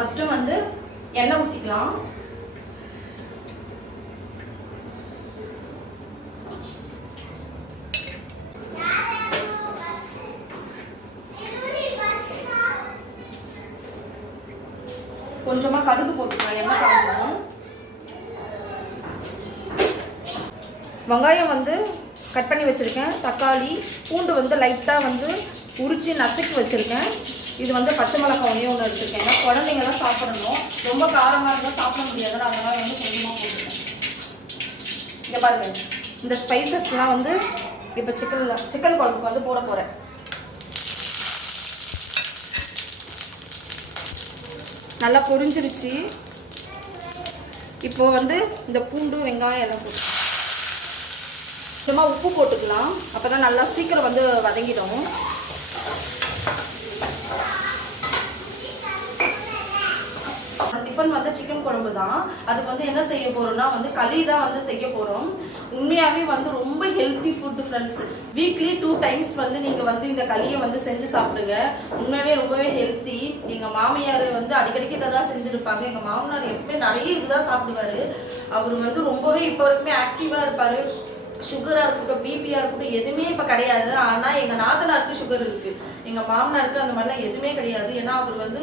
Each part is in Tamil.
ஃபர்ஸ்ட் வந்து எண்ணெய் ஊத்திக்கலாம். கொஞ்சமா கடுகு போட்டுக்கலாம். எண்ணெய் காஞ்சதும் வெங்காயம் வந்து கட் பண்ணி வச்சிருக்கேன். தக்காளி, பூண்டு வந்து லைட்டா வந்து உரிச்சு நசுக்கி வச்சிருக்கேன். இது வந்து பச்சை மிளகாய் ஒன்று எடுத்துருக்கேன். ஏன்னா குழந்தைங்கலாம் சாப்பிடணும். ரொம்ப காரமாக இருந்தால் சாப்பிட முடியாது. அதனால வந்து கொஞ்சமாக போட்டுருக்கேன். இங்கே பாருங்க, இந்த ஸ்பைசஸ்லாம் வந்து இப்போ சிக்கன் குழம்புக்கு வந்து போட போகிறேன். நல்லா பொரிஞ்சிருச்சு. இப்போ வந்து இந்த பூண்டு வெங்காயம் எல்லாம் போட்டு சும்மா உப்பு போட்டுக்கலாம். அப்போ தான் நல்லா சீக்கிரம் வந்து வதங்கிடும். டிஃபன் வந்து சிக்கன் குழம்பு தான். அதுக்கு வந்து என்ன செய்ய போறோம்னா வந்து களி தான் வந்து செய்ய போறோம். உண்மையாவே வந்து ரொம்ப healthy food friends. Weekly 2 times வந்து நீங்க வந்து இந்த களியை வந்து செஞ்சு சாப்பிடுங்க. உண்மையாவே ரொம்பவே ஹெல்த்தி. எங்க மாமியார் வந்து அடிக்கடிக்கு இதை தான் செஞ்சிருப்பாங்க. எங்க மாமனார் எப்பவுமே நிறைய இதுதான் சாப்பிடுவாரு. அவர் வந்து ரொம்பவே இப்போ வரைக்குமே ஆக்டிவா இருப்பாரு. சுகரா இருக்கட்டும், பிபியா இருக்கட்டும், எதுவுமே இப்ப கிடையாது. ஆனா எங்க நாத்தனாருக்கு சுகர் இருக்கு, எங்க மாமனாருக்கு அந்த மாதிரிலாம் எதுவுமே கிடையாது. ஏன்னா அவர் வந்து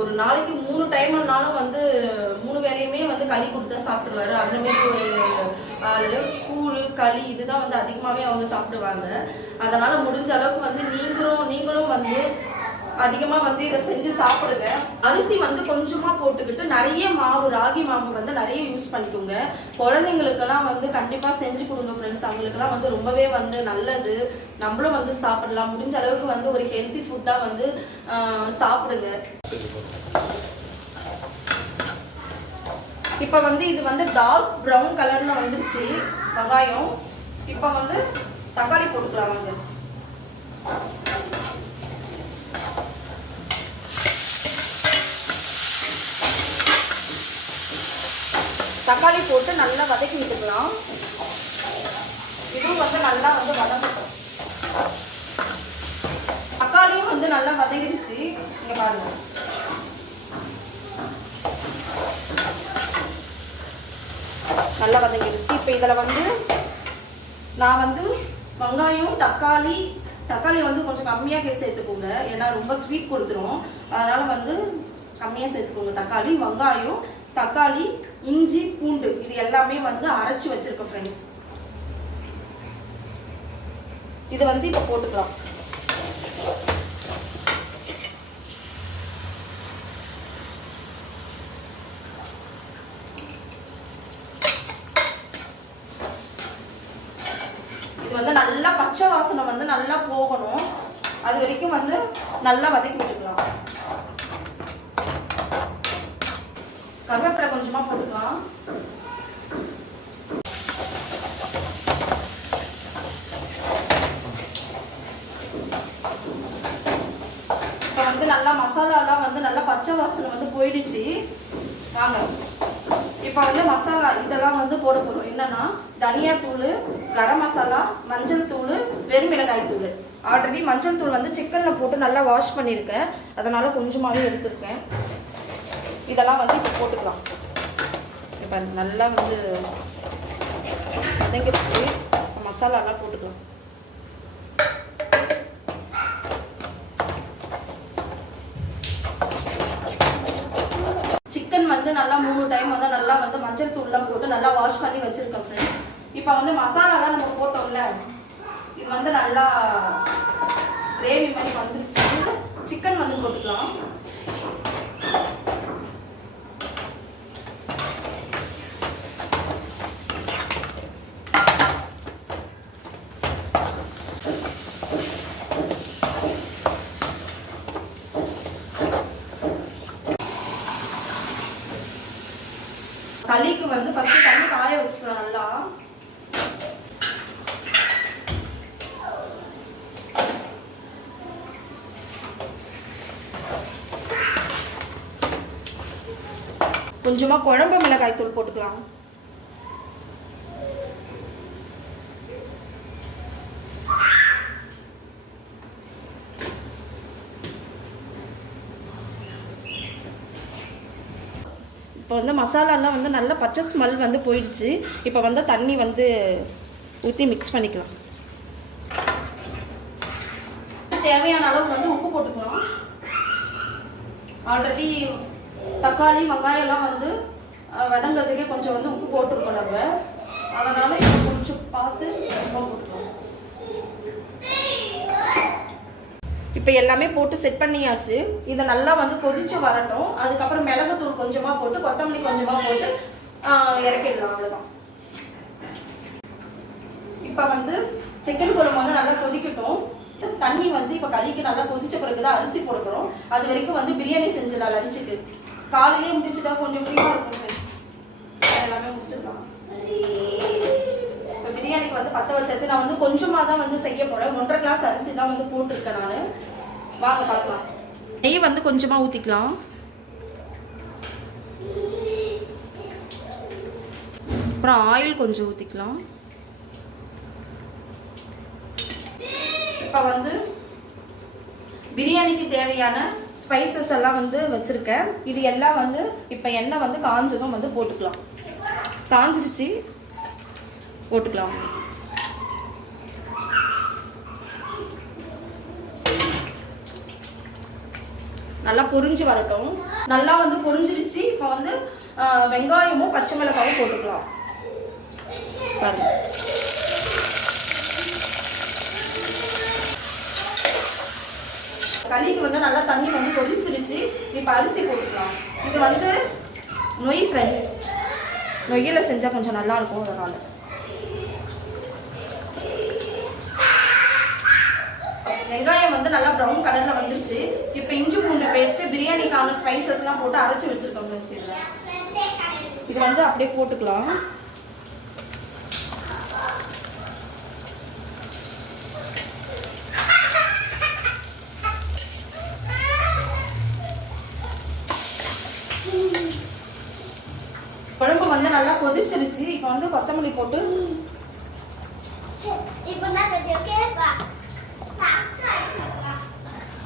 ஒரு நாளைக்கு 3 டைம்னாலும் வந்து 3 வேளையுமே வந்து களி கொடுத்தா சாப்பிடுவாரு. அந்த மாதிரி ஒரு ஆளு. கூழ் களி இதுதான் வந்து அதிகமாவே அவங்க சாப்பிடுவாங்க. அதனால முடிஞ்ச அளவுக்கு வந்து நீங்களும் வந்து அதிகமா வந்து இதை செஞ்சு சாப்பிடுங்க. அரிசி வந்து கொஞ்சமா போட்டுக்கிட்டு நிறைய மாவு, ராகி மாவு வந்து நிறைய யூஸ் பண்ணிக்கோங்க. குழந்தைங்களுக்கெல்லாம் வந்து கண்டிப்பா செஞ்சு கொடுங்க ஃப்ரெண்ட்ஸ். அவங்களுக்கெல்லாம் வந்து ரொம்பவே வந்து நல்லது. நம்மளும் வந்து சாப்பிடலாம். முடிஞ்ச அளவுக்கு வந்து ஒரு ஹெல்த்தி ஃபுட்டா வந்து சாப்பிடுங்க. இப்ப வந்து இது வந்து டார்க் ப்ரௌன் கலர்ல வந்துருச்சு வெங்காயம். இப்ப வந்து தக்காளி போட்டுக்கலாம். வந்து தக்காளி போட்டு நல்லா வதக்கி விட்டுக்கலாம். இதுவும் வந்து நல்லா வந்து வதங்கட்டும். தக்காளியும் வந்து நல்லா வதங்கிடுச்சு. இங்க பாருங்க, நல்லா வதங்கிடுச்சு. இப்ப இதுல வந்து நான் வந்து வெங்காயம் தக்காளி வந்து கொஞ்சம் கம்மியா சேர்த்துக்கோங்க. ஏன்னா ரொம்ப ஸ்வீட் கொடுத்துரும். அதனால வந்து கம்மியா சேர்த்துக்கோங்க. தக்காளி, வெங்காயம், தக்காளி, இஞ்சி, பூண்டு இது எல்லாமே வந்து அரைச்சு வச்சிருக்கேன் ஃப்ரெண்ட்ஸ். இது வந்து இப்ப போட்டுக்கலாம். இது வந்து நல்லா பச்சை வாசனை வந்து நல்லா போகணும். அது வரைக்கும் வந்து நல்லா வதக்கி விட்டுக்கலாம். கருவேப்பிலை கொஞ்சமா போட்டுக்கலாம். இப்ப வந்து நல்லா மசாலாலாம் வந்து நல்லா பச்சை வாசனை வந்து போயிடுச்சு. வாங்க இப்ப வந்து மசாலா இதெல்லாம் வந்து போட போறோம். என்னன்னா தனியா தூள், கரம் மசாலா, மஞ்சள் தூள், வெறுமிளகாய் தூள். ஆல்ரெடி மஞ்சள் தூள் வந்து சிக்கன்ல போட்டு நல்லா வாஷ் பண்ணியிருக்கேன். அதனால கொஞ்சமாவே எடுத்திருக்கேன். இதெல்லாம் வந்து இப்போ போட்டுக்கலாம். இப்போ நல்லா வந்து வதங்கிடுச்சு. மசாலாலாம் போட்டுக்கலாம். சிக்கன் வந்து நல்லா 3 டைம் வந்து நல்லா வந்து மஞ்சள் தூள்லாம் போட்டு நல்லா வாஷ் பண்ணி வச்சிருக்கேன் ஃப்ரெண்ட்ஸ். இப்போ வந்து மசாலாலாம் நம்ம போட்டோம்ல, இது வந்து நல்லா கிரேவி மாதிரி வந்துருச்சு. சிக்கன் வந்து போட்டுக்கலாம். களிக்கு வந்து ஃபர்ஸ்ட் தண்ணி காய வச்சுக்கலாம். நல்லா கொஞ்சமா குழம்பு மிளகாய் தூள் போட்டுக்கலாம். இப்போ வந்து மசாலாலாம் வந்து நல்ல பச்சை ஸ்மெல் வந்து போயிடுச்சு. இப்போ வந்து தண்ணி வந்து ஊற்றி மிக்ஸ் பண்ணிக்கலாம். தேவையான அளவு வந்து உப்பு போட்டுக்கலாம். ஆல்ரெடி தக்காளி வெங்காயம்லாம் வந்து வதங்கிறதுக்கே கொஞ்சம் வந்து உப்பு போட்டுருக்கோம் நம்ம. அதனால் இப்போ கொஞ்சம் பார்த்து போட்டுக்கலாம். இப்போ எல்லாமே போட்டு செட் பண்ணியாச்சு. இதை நல்லா வந்து கொதிச்சு வரட்டும். அதுக்கப்புறம் மிளகுத்தூள் கொஞ்சமாக போட்டு கொத்தமல்லி கொஞ்சமாக போட்டு இறக்கிடலாம். அவ்வளோதான். இப்போ வந்து சிக்கன் குழம்பு வந்து நல்லா கொதிக்கட்டும். தண்ணி வந்து இப்போ களிக்கு நல்லா கொதிச்ச பிறகு தான் அரிசி போடுறோம். அது வரைக்கும் வந்து பிரியாணி செஞ்சிடலாம். லஞ்சுக்கு காலையிலே முடிச்சுட்டா கொஞ்சம் ஃப்ரீயாக இருக்கும் ஃப்ரெண்ட்ஸ். எல்லாமே முடிச்சிடலாம். இப்போ பிரியாணிக்கு வந்து பற்ற வச்சாச்சு. நான் வந்து கொஞ்சமாக தான் வந்து செய்ய போகிறேன். 1.5 கிளாஸ் அரிசி தான் வந்து போட்டிருக்கேன் நான். வாங்க பார்க்கலாம். நெய் வந்து கொஞ்சமாக ஊற்றிக்கலாம். அப்புறம் ஆயில் கொஞ்சம் ஊற்றிக்கலாம். இப்போ வந்து பிரியாணிக்கு தேவையான ஸ்பைசஸ் எல்லாம் வந்து வச்சுருக்கேன். இது எல்லாம் வந்து இப்போ எண்ணெய் வந்து காஞ்சதும் வந்து போட்டுக்கலாம். காஞ்சிருச்சு, போட்டுக்கலாம். நல்லா பொரிஞ்சு வரட்டும். நல்லா வந்து பொரிஞ்சிருச்சு. இப்போ வந்து வெங்காயமும் பச்சை மிளகாயும் போட்டுக்கலாம். பாருங்க. களிக்கு வந்து நல்லா தண்ணி வந்து கொதிச்சிருச்சு. இப்போ அரிசி போட்டுக்கலாம். இது வந்து நொய் ஃப்ரெண்ட்ஸ். நொய்யில் செஞ்சால் கொஞ்சம் நல்லா இருக்கும். அதனால் வெங்காயம் வந்து நல்லா ப்ரௌன் கலரில் வந்துருச்சு. இப்போ இஞ்சி பூண்டு பேஸ்ட்டு பிரியாணிக்கான ஸ்பைசஸ்லாம் போட்டு அரைச்சி வச்சுருக்கோம் ஃப்ரெண்ட்ஸ். இது வந்து அப்படியே போட்டுக்கலாம். குழம்பு வந்து நல்லா கொதிச்சிருச்சு. இப்போ வந்து கொத்தமல்லி போட்டு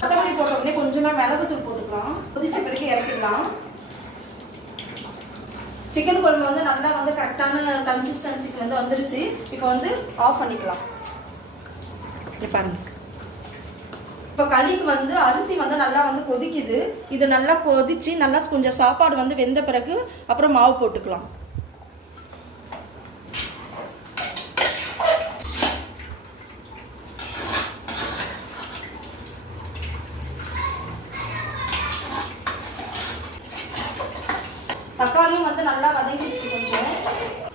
கொத்தமல்லி போட்ட உடனே கொஞ்சமா மிளகுத்தூள் போட்டுக்கலாம். கொதிச்ச பிறகு இறக்கிடலாம். சிக்கன் குழம்பு வந்து நல்லா வந்து கரெக்டான கன்சிஸ்டன்சிக்கு வந்து வந்துருச்சு. இப்போ வந்து ஆஃப் பண்ணிக்கலாம். பாருங்க. இப்போ களிக்கு வந்து அரிசி வந்து நல்லா வந்து கொதிக்குது. இது நல்லா கொதிச்சு நல்லா கொஞ்சம் சாப்பாடு வந்து வெந்த பிறகு அப்புறம் மாவு போட்டுக்கலாம். தக்காளியும் வந்து நல்லா வதங்கிடுச்சு. கொஞ்சம்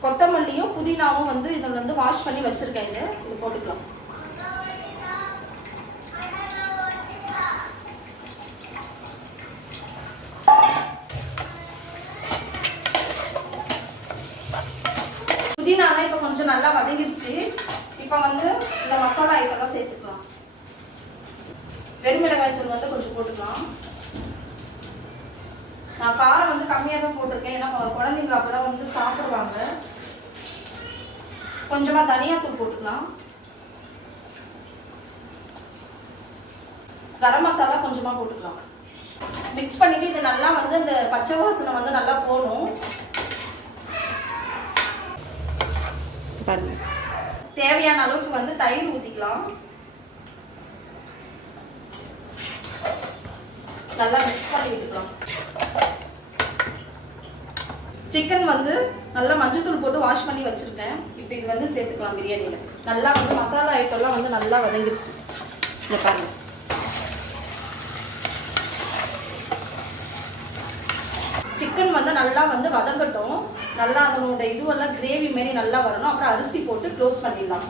கொத்தமல்லியும் புதினாவும் வந்து இதில் வந்து வாஷ் பண்ணி வச்சிருக்கேன். இது போட்டுக்கலாம். புதினாலாம் இப்போ கொஞ்சம் நல்லா வதங்கிடுச்சு. இப்போ வந்து இந்த மசாலா ஐட்டம்லாம் சேர்த்துக்கலாம். வெறுமிளகாய் தூள் வந்து கொஞ்சம் போட்டுக்கலாம். நான் காரம் வந்து கம்மியாக தான் போட்டிருக்கேன். ஏன்னா குழந்தைங்க அப்பதான் வந்து சாப்பிடுவாங்க. கொஞ்சமாக தனியாத்தூள் போட்டுக்கலாம். கரம் மசாலா கொஞ்சமாக போட்டுக்கலாம். மிக்ஸ் பண்ணிட்டு இது நல்லா வந்து இந்த பச்சை வாசனை வந்து நல்லா போகணும். பாருங்க. தேவையான அளவுக்கு வந்து தயிர் ஊற்றிக்கலாம். நல்லா மிக்ஸ் பண்ணி விட்டுக்கலாம். சிக்கன் வந்து நல்லா மஞ்சத்தூள் போட்டு வாஷ் பண்ணி வச்சிருக்கேன். இப்போ இது வந்து சேர்த்துக்கலாம் பிரியாணியில். நல்லா வந்து மசாலா ஐட்டம்லாம் வந்து நல்லா வதங்கிடுச்சு. இதை பாருங்க. சிக்கன் வந்து நல்லா வந்து வதங்கட்டும். நல்லா அதனோட இதுவெல்லாம் கிரேவி மாரி நல்லா வரணும். அப்புறம் அரிசி போட்டு க்ளோஸ் பண்ணிடலாம்.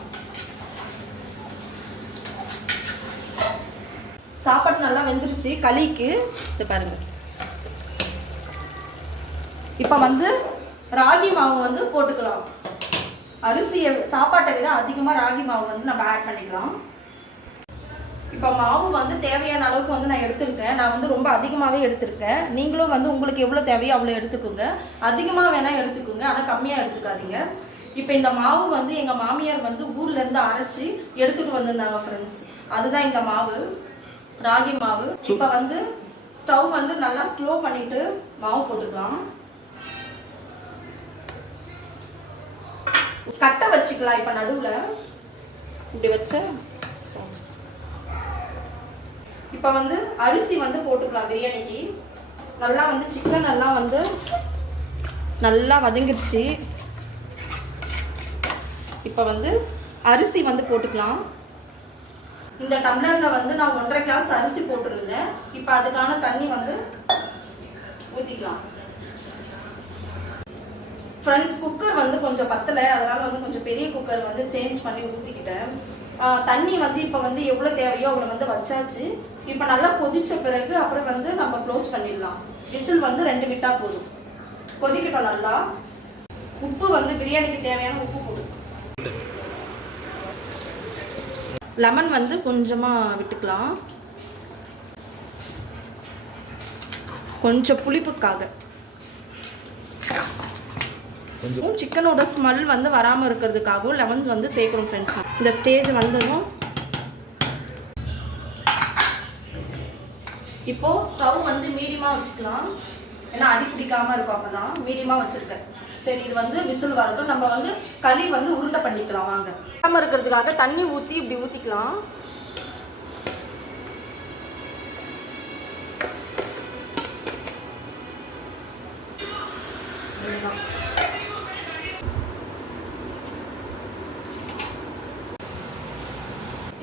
சாப்பாடு நல்லா வெந்துருச்சு களிக்கு. இது பாருங்க. இப்போ வந்து ராகி மாவு வந்து போட்டுக்கலாம். அரிசியை சாப்பாட்டை விட அதிகமாக ராகி மாவு வந்து நம்ம ஆட் பண்ணிக்கலாம். இப்போ மாவு வந்து தேவையான அளவுக்கு வந்து நான் எடுத்துருக்கேன். நான் வந்து ரொம்ப அதிகமாகவே எடுத்துருக்கேன். நீங்களும் வந்து உங்களுக்கு எவ்வளோ தேவையோ அவ்வளோ எடுத்துக்கோங்க. அதிகமாக வேணால் எடுத்துக்கோங்க, ஆனால் கம்மியாக எடுத்துக்காதீங்க. இப்போ இந்த மாவு வந்து எங்கள் மாமியார் வந்து ஊர்லேருந்து அரைச்சி எடுத்துகிட்டு வந்திருந்தாங்க ஃப்ரெண்ட்ஸ். அதுதான் இந்த மாவு, ராகி மாவு. இப்போ வந்து ஸ்டவ் வந்து நல்லா ஸ்லோ பண்ணிவிட்டு மாவு போட்டுக்கலாம். கட்டை வச்சுக்கலாம். இப்போ நடுவில் இப்படி வச்ச இப்போ வந்து அரிசி வந்து போட்டுக்கலாம் பிரியாணிக்கு. நல்லா வந்து சிக்கன் எல்லாம் வந்து நல்லா வதங்கிருச்சு. இப்போ வந்து அரிசி வந்து போட்டுக்கலாம். இந்த டம்ளரில் வந்து நான் 1.5 கிளாஸ் அரிசி போட்டுருந்தேன். இப்போ அதுக்கான தண்ணி வந்து ஊற்றிக்கலாம். ஃப்ரெண்ட்ஸ், குக்கர் வந்து கொஞ்சம் பத்தலை, அதனால் வந்து கொஞ்சம் பெரிய குக்கர் வந்து சேஞ்ச் பண்ணி ஊற்றிக்கிட்டேன். தண்ணி வந்து இப்போ வந்து எவ்வளோ தேவையோ அவ்வளோ வந்து வச்சாச்சு. இப்போ நல்லா கொதிச்ச பிறகு அப்புறம் வந்து நம்ம க்ளோஸ் பண்ணிடலாம். விசில் வந்து 2 விட்டால் போதும். கொதிக்கட்டும் நல்லா. உப்பு வந்து பிரியாணிக்கு தேவையான உப்பு போடும். லெமன் வந்து கொஞ்சமாக விட்டுக்கலாம், கொஞ்சம் புளிப்புக்காக. சிக்கனோட ஸ்மெல் வந்து வராமல் இருக்கிறதுக்காகவும் லெமன் வந்து சேர்க்கணும் ஃப்ரெண்ட்ஸ். இந்த ஸ்டேஜ் வந்ததும் இப்போ ஸ்டவ் வந்து மீடியமாக வச்சுக்கலாம். ஏன்னா அடி பிடிக்காமல் இருக்கும். அப்போ தான் மீடியமாக வச்சுருக்கேன். சரி, இது வந்து விசில் வரட்டும். நம்ம வந்து களி வந்து உருண்டை பண்ணிக்கலாம். வாங்க. வராமல் இருக்கிறதுக்காக தண்ணி ஊற்றி இப்படி ஊற்றிக்கலாம்.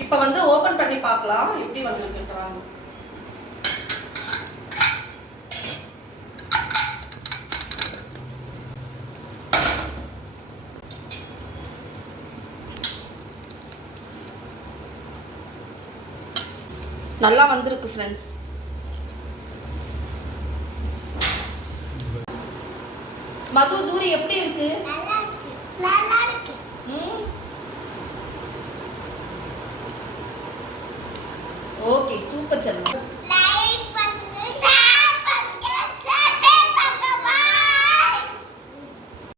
இப்போ வந்து ஓபன் பண்ணி பார்க்கலாம் எப்படி வந்திருக்கு. வாங்க. நல்லா வந்திருக்கு ஃப்ரெண்ட்ஸ். மது தூரி எப்படி இருக்கு? நல்லா இருக்கு. ஓகே, சூப்பர் செல்லம்.